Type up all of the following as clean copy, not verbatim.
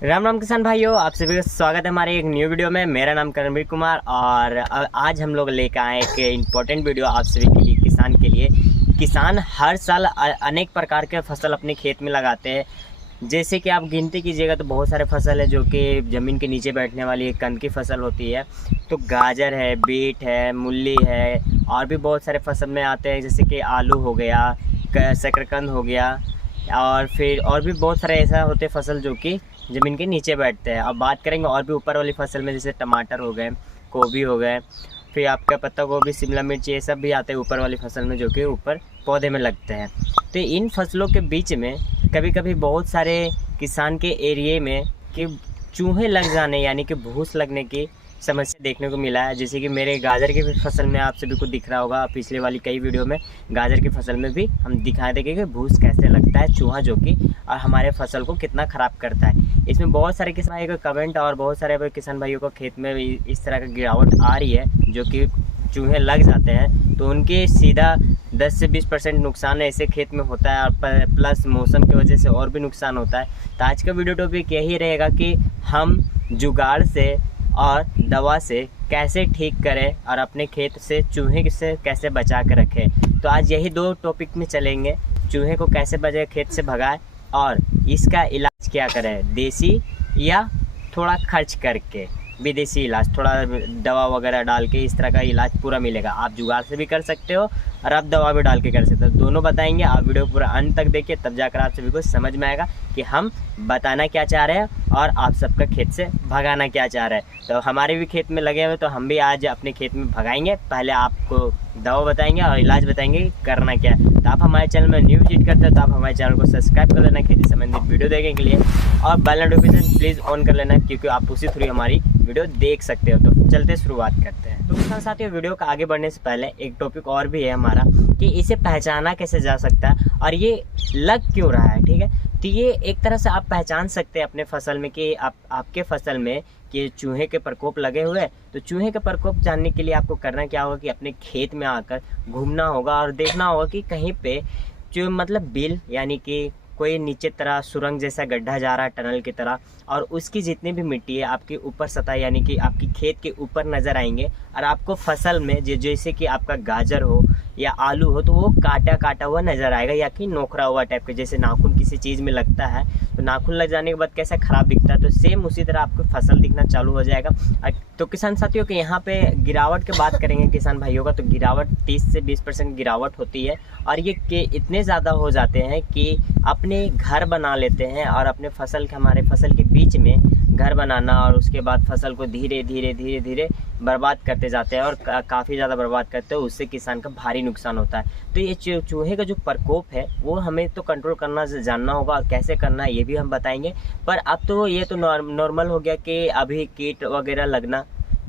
राम राम किसान भाइयों, आप सभी का स्वागत है हमारे एक न्यू वीडियो में। मेरा नाम करणवीर कुमार और आज हम लोग लेकर आए एक इम्पोर्टेंट वीडियो आप सभी के लिए, किसान के लिए। किसान हर साल अनेक प्रकार के फसल अपने खेत में लगाते हैं। जैसे कि आप गिनती कीजिएगा तो बहुत सारे फसल है जो कि ज़मीन के नीचे बैठने वाली एक कंद की फसल होती है। तो गाजर है, बीट है, मूली है और भी बहुत सारे फसल में आते हैं, जैसे कि आलू हो गया, शकरकंद हो गया और फिर और भी बहुत सारे ऐसा होते हैं फसल जो कि ज़मीन के नीचे बैठते हैं। अब बात करेंगे और भी ऊपर वाली फसल में, जैसे टमाटर हो गए, गोभी हो गए, फिर आपका पत्ता गोभी, शिमला मिर्च, ये सब भी आते हैं ऊपर वाली फसल में जो कि ऊपर पौधे में लगते हैं। तो इन फसलों के बीच में कभी कभी बहुत सारे किसान के एरिए में कि चूहे लग जाने यानी कि भूस लगने की समस्या देखने को मिला है। जैसे कि मेरे गाजर की फसल में आप सभी को दिख रहा होगा, पिछले वाली कई वीडियो में गाजर की फसल में भी हम दिखाए थे कि भूस कैसे लगता है चूहा जो कि और हमारे फसल को कितना ख़राब करता है। इसमें बहुत सारे किसान भाइयों का कमेंट और बहुत सारे किसान भाइयों को खेत में इस तरह का गिरावट आ रही है जो कि चूहे लग जाते हैं, तो उनके सीधा 10 से 20% नुकसान ऐसे खेत में होता है और प्लस मौसम की वजह से और भी नुकसान होता है। तो आज का वीडियो टॉपिक यही रहेगा कि हम जुगाड़ से और दवा से कैसे ठीक करें और अपने खेत से चूहे से कैसे बचा कर रखें। तो आज यही दो टॉपिक में चलेंगे, चूहे को कैसे बचाए, खेत से भगाए और इसका इलाज क्या करें, देसी या थोड़ा खर्च करके विदेशी इलाज, थोड़ा दवा वगैरह डाल के इस तरह का इलाज पूरा मिलेगा। आप जुगाड़ से भी कर सकते हो और आप दवा भी डाल के कर सकते हो, दोनों बताएंगे। आप वीडियो पूरा अंत तक देखिए, तब जाकर आप सभी को समझ में आएगा कि हम बताना क्या चाह रहे हैं और आप सबका खेत से भगाना क्या चाह रहे हैं। तो हमारे भी खेत में लगे हुए, तो हम भी आज अपने खेत में भगाएंगे। पहले आपको दवा बताएंगे और इलाज बताएंगे करना क्या है। तो आप हमारे चैनल में न्यू विजिट करते हैं तो आप हमारे चैनल को सब्सक्राइब कर लेना खेती संबंधित वीडियो देखने के लिए, और बेल नोटिफिकेशन प्लीज़ ऑन कर लेना क्योंकि आप उसी थ्रू हमारी वीडियो देख सकते हो। तो चलते शुरुआत करते हैं। तो किसान साथियों, वीडियो को आगे बढ़ने से पहले एक टॉपिक और भी है हमारा कि इसे पहचाना कैसे जा सकता है और ये लग क्यों रहा है। ठीक है, तो ये एक तरह से आप पहचान सकते हैं अपने फसल में कि आपके फसल में कि चूहे के प्रकोप लगे हुए हैं। तो चूहे के प्रकोप जानने के लिए आपको करना क्या होगा कि अपने खेत में आकर घूमना होगा और देखना होगा कि कहीं पे जो मतलब बिल यानी कि कोई नीचे तरह सुरंग जैसा गड्ढा जा रहा है टनल की तरह, और उसकी जितनी भी मिट्टी है आपकी ऊपर सतह यानी कि आपकी खेत के ऊपर नज़र आएंगे। और आपको फसल में जैसे कि आपका गाजर हो या आलू हो तो वो काटा काटा हुआ नज़र आएगा या कि नोखरा हुआ टाइप का, जैसे नाखून किसी चीज़ में लगता है तो नाखून लग जाने के बाद कैसा ख़राब दिखता है, तो सेम उसी तरह आपको फसल दिखना चालू हो जाएगा। तो किसान साथियों के यहाँ पे गिरावट की बात करेंगे किसान भाइयों का, तो गिरावट 30 से 20% गिरावट होती है और ये के इतने ज़्यादा हो जाते हैं कि अपने घर बना लेते हैं और अपने हमारे फसल के बीच में घर बनाना और उसके बाद फसल को धीरे धीरे धीरे धीरे बर्बाद करते जाते हैं और काफ़ी ज़्यादा बर्बाद करते हैं। उससे किसान का भारी नुकसान होता है। तो ये चूहे का जो प्रकोप है वो हमें तो कंट्रोल करना जानना होगा और कैसे करना है ये भी हम बताएंगे। पर अब तो ये तो नॉर्मल हो गया कि अभी कीट वगैरह लगना,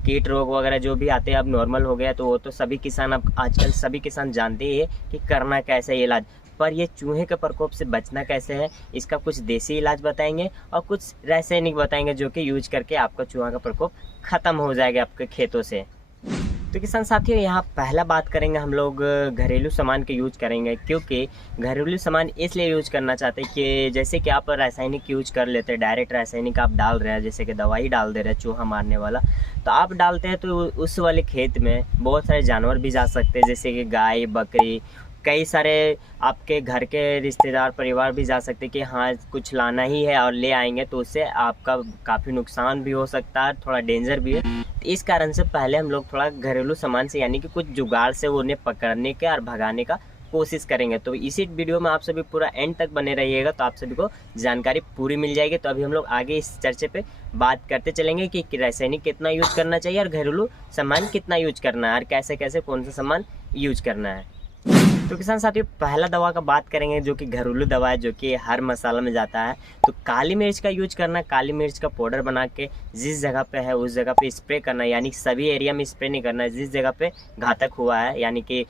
कीट रोग वगैरह जो भी आते हैं अब नॉर्मल हो गया, तो वो तो सभी किसान अब आजकल सभी किसान जानते ही है कि करना कैसे है इलाज। पर ये चूहे के प्रकोप से बचना कैसे है, इसका कुछ देसी इलाज बताएंगे और कुछ रासायनिक बताएंगे जो कि यूज करके आपका चूहा का प्रकोप खत्म हो जाएगा आपके खेतों से। तो किसान साथियों, यहाँ पहला बात करेंगे हम लोग घरेलू सामान के यूज करेंगे, क्योंकि घरेलू सामान इसलिए यूज करना चाहते हैं कि जैसे कि आप रासायनिक यूज कर लेते हैं, डायरेक्ट रासायनिक आप डाल रहे हैं, जैसे कि दवाई डाल दे रहे हैं चूहा मारने वाला, तो आप डालते हैं तो उस वाले खेत में बहुत सारे जानवर भी जा सकते हैं, जैसे कि गाय, बकरी, कई सारे आपके घर के रिश्तेदार परिवार भी जा सकते हैं कि हाँ कुछ लाना ही है और ले आएंगे, तो उससे आपका काफ़ी नुकसान भी हो सकता है, थोड़ा डेंजर भी है। तो इस कारण से पहले हम लोग थोड़ा घरेलू सामान से यानी कि कुछ जुगाड़ से उन्हें पकड़ने के और भगाने का कोशिश करेंगे। तो इसी वीडियो में आप सभी पूरा एंड तक बने रहिएगा तो आप सभी को जानकारी पूरी मिल जाएगी। तो अभी हम लोग आगे इस चर्चे पे बात करते चलेंगे कि रासायनिक कितना यूज करना चाहिए और घरेलू सामान कितना यूज करना है और कैसे कैसे कौन सा सामान यूज करना है। तो किसान साथियों, पहला दवा का बात करेंगे जो कि घरेलू दवा है, जो कि हर मसाला में जाता है। तो काली मिर्च का यूज करना, काली मिर्च का पाउडर बना के जिस जगह पे है उस जगह पे स्प्रे करना, यानी सभी एरिया में स्प्रे नहीं करना है, जिस जगह पे घातक हुआ है यानी कि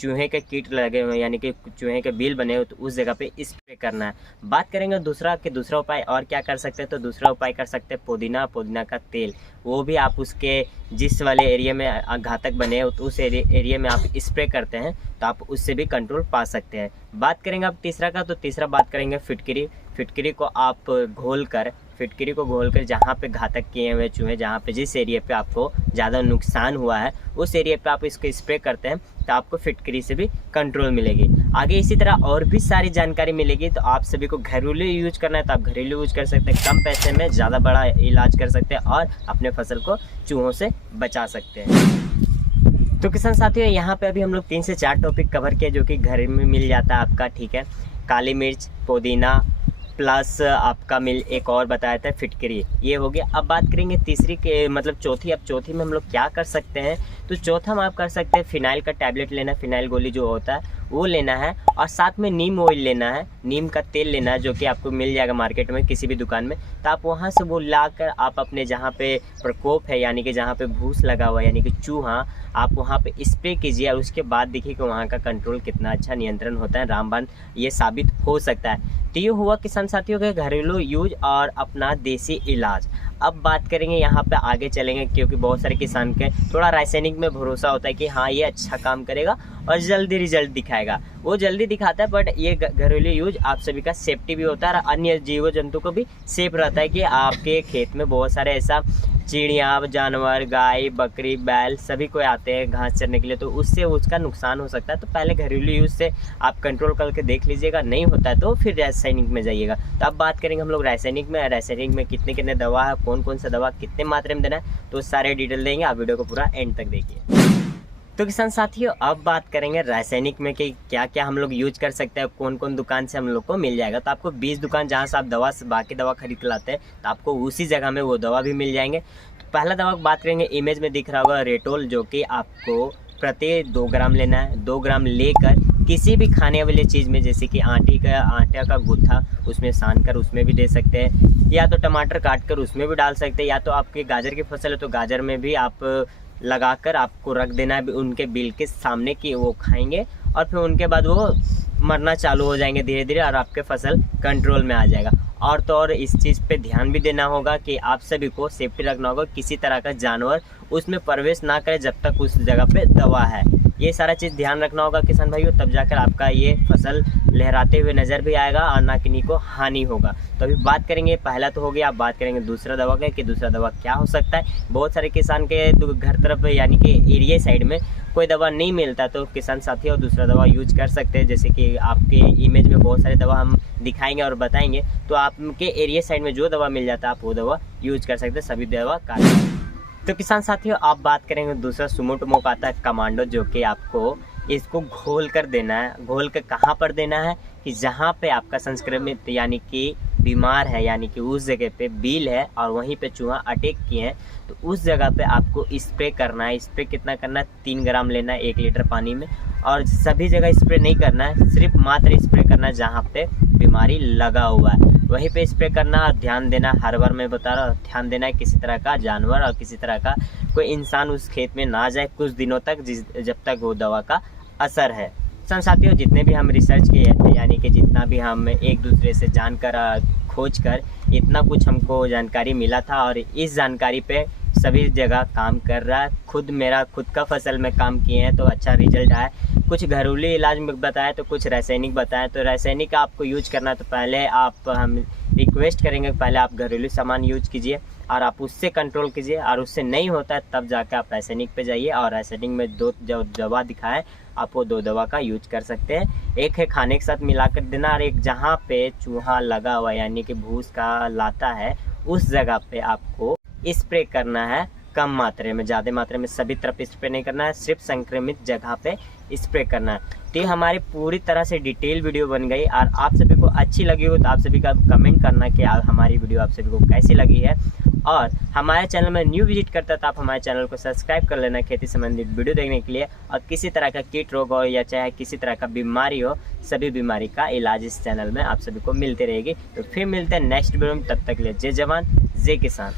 चूहे के कीट लगे हुए यानी कि चूहे के बिल बने हो तो उस जगह पे स्प्रे करना है। बात करेंगे दूसरा उपाय और क्या कर सकते हैं, तो दूसरा उपाय कर सकते हैं पुदीना का तेल, वो भी आप उसके जिस वाले एरिया में घातक बने हो तो उस एरिया में आप स्प्रे करते हैं तो आप उससे भी कंट्रोल पा सकते हैं। बात करेंगे अब तीसरा का, तो तीसरा बात करेंगे फिटकरी को आप घोल कर फिटकरी को घोलकर जहाँ पे घातक किए हुए चूहे, जहाँ पे जिस एरिया पे आपको ज़्यादा नुकसान हुआ है उस एरिया पे आप इसको स्प्रे करते हैं तो आपको फिटकरी से भी कंट्रोल मिलेगी। आगे इसी तरह और भी सारी जानकारी मिलेगी। तो आप सभी को घरेलू यूज करना है तो आप घरेलू यूज कर सकते हैं, कम पैसे में ज़्यादा बड़ा इलाज कर सकते हैं और अपने फसल को चूहों से बचा सकते हैं। तो किसान साथियों, यहाँ पे अभी हम लोग 3 से 4 टॉपिक कवर किए जो कि घर में मिल जाता है आपका, ठीक है। काली मिर्च, पुदीना प्लस आपका एक और बताया था फिटकरी, ये हो गया। अब बात करेंगे तीसरी के मतलब चौथी। अब चौथी में हम लोग क्या कर सकते हैं, तो चौथा में आप कर सकते हैं फिनाइल का टैबलेट लेना, फिनाइल गोली जो होता है वो लेना है, और साथ में नीम ऑयल लेना है, नीम का तेल लेना है जो कि आपको मिल जाएगा मार्केट में किसी भी दुकान में। तो आप वहाँ से वो लाकर आप अपने जहाँ पे प्रकोप है यानी कि जहाँ पे भूस लगा हुआ है यानी कि चूहा, आप वहाँ पे स्प्रे कीजिए और उसके बाद देखिए कि वहाँ का कंट्रोल कितना अच्छा नियंत्रण होता है, रामबाण ये साबित हो सकता है। तो ये हुआ किसान साथियों के घरेलू यूज और अपना देसी इलाज। अब बात करेंगे यहाँ पे आगे चलेंगे, क्योंकि बहुत सारे किसान के थोड़ा रासायनिक में भरोसा होता है कि हाँ ये अच्छा काम करेगा और जल्दी रिजल्ट दिखाएगा, वो जल्दी दिखाता है, बट ये घरेलू यूज आप सभी का सेफ्टी भी होता है और अन्य जीव जंतु को भी सेफ रहता है कि आपके खेत में बहुत सारे ऐसा चिड़िया जानवर, गाय, बकरी, बैल सभी कोई आते हैं घास चरने के लिए, तो उससे उसका नुकसान हो सकता है। तो पहले घरेलू यूज से आप कंट्रोल करके देख लीजिएगा, नहीं होता है तो फिर रासायनिक में जाइएगा। तो अब बात करेंगे हम लोग रासायनिक में। रासायनिक में कितने कितने दवा है, कौन कौन सा दवा कितने मात्रा में देना है, तो सारे डिटेल देंगे, आप वीडियो को पूरा एंड तक देखिए। तो किसान साथियों, अब बात करेंगे रासायनिक में कि क्या क्या हम लोग यूज कर सकते हैं, कौन कौन दुकान से हम लोग को मिल जाएगा। तो आपको 20 दुकान जहां से आप दवा से बाकी दवा खरीद के लाते हैं तो आपको उसी जगह में वो दवा भी मिल जाएंगे। तो पहला दवा की बात करेंगे, इमेज में दिख रहा होगा रेटोल, जो कि आपको प्रति 2 ग्राम लेना है। 2 ग्राम लेकर किसी भी खाने वाली चीज़ में, जैसे कि आटे का गुत्था उसमें सान कर उसमें भी दे सकते हैं, या तो टमाटर काट कर उसमें भी डाल सकते हैं, या तो आपके गाजर की फसल है तो गाजर में भी आप लगाकर आपको रख देना है उनके बिल के सामने कि वो खाएंगे और फिर उनके बाद वो मरना चालू हो जाएंगे धीरे धीरे और आपके फसल कंट्रोल में आ जाएगा। और तो और इस चीज़ पे ध्यान भी देना होगा कि आप सभी को सेफ्टी रखना होगा, किसी तरह का जानवर उसमें प्रवेश ना करे जब तक उस जगह पे दवा है। ये सारा चीज़ ध्यान रखना होगा किसान भाइयों, तब जाकर आपका ये फसल लहराते हुए नज़र भी आएगा और ना किन्हीं को हानि होगा। तो अभी बात करेंगे, पहला तो हो गया, आप बात करेंगे दूसरा दवा का कि दूसरा दवा क्या हो सकता है। बहुत सारे किसान के घर तरफ यानी कि एरिया साइड में कोई दवा नहीं मिलता, तो किसान साथी और दूसरा दवा यूज कर सकते हैं। जैसे कि आपके इमेज में बहुत सारे दवा हम दिखाएंगे और बताएंगे, तो आपके एरिया साइड में जो दवा मिल जाता है आप वो दवा यूज कर सकते हैं, सभी दवा का। तो किसान साथियों, आप बात करेंगे दूसरा सुमोटोमो आता है कमांडो, जो कि आपको इसको घोल कर देना है। घोल कर कहाँ पर देना है कि जहाँ पे आपका संक्रमित यानी कि बीमार है, यानी कि उस जगह पे बील है और वहीं पे चूहा अटैक किए हैं, तो उस जगह पे आपको स्प्रे करना है। स्प्रे कितना करना है, 3 ग्राम लेना है 1 लीटर पानी में, और सभी जगह स्प्रे नहीं करना है, सिर्फ मात्र स्प्रे करना है जहाँ पे बीमारी लगा हुआ है वहीं पे स्प्रे करना। और ध्यान देना, हर बार मैं बता रहा हूँ, ध्यान देना है किसी तरह का जानवर और किसी तरह का कोई इंसान उस खेत में ना जाए कुछ दिनों तक, जब तक वो दवा का असर है। साथियों, जितने भी हम रिसर्च किए थे यानी कि जितना भी हम एक दूसरे से जानकर खोज कर इतना कुछ हमको जानकारी मिला था, और इस जानकारी पे सभी जगह काम कर रहा है। खुद का फसल में काम किए हैं तो अच्छा रिजल्ट आया। कुछ घरेलू इलाज में बताया तो कुछ रासायनिक बताया। तो रासायनिक आपको यूज करना है तो पहले हम रिक्वेस्ट करेंगे पहले आप घरेलू सामान यूज कीजिए और आप उससे कंट्रोल कीजिए, और उससे नहीं होता है तब जाकर आप रासायनिक पे जाइए। और रासायनिक में 2 जो दवा दिखाए आप वो 2 दवा का यूज कर सकते हैं। एक है खाने के साथ मिलाकर देना, और एक जहाँ पे चूहा लगा हुआ यानी कि भूस का लाता है उस जगह पे आपको स्प्रे करना है कम मात्रा में, ज़्यादा मात्रा में सभी तरफ स्प्रे नहीं करना है, सिर्फ संक्रमित जगह पे स्प्रे करना है। तो ये हमारी पूरी तरह से डिटेल वीडियो बन गई, और आप सभी को अच्छी लगी हो तो आप सभी का कमेंट करना कि हमारी वीडियो आप सभी को कैसी लगी है। और हमारे चैनल में न्यू विजिट करता है तो आप हमारे चैनल को सब्सक्राइब कर लेना खेती संबंधित वीडियो देखने के लिए। और किसी तरह का कीट रोग हो या चाहे किसी तरह का बीमारी हो, सभी बीमारी का इलाज इस चैनल में आप सभी को मिलती रहेगी। तो फिर मिलते हैं नेक्स्ट वीडियो में, तब तक के लिए जय जवान जय किसान।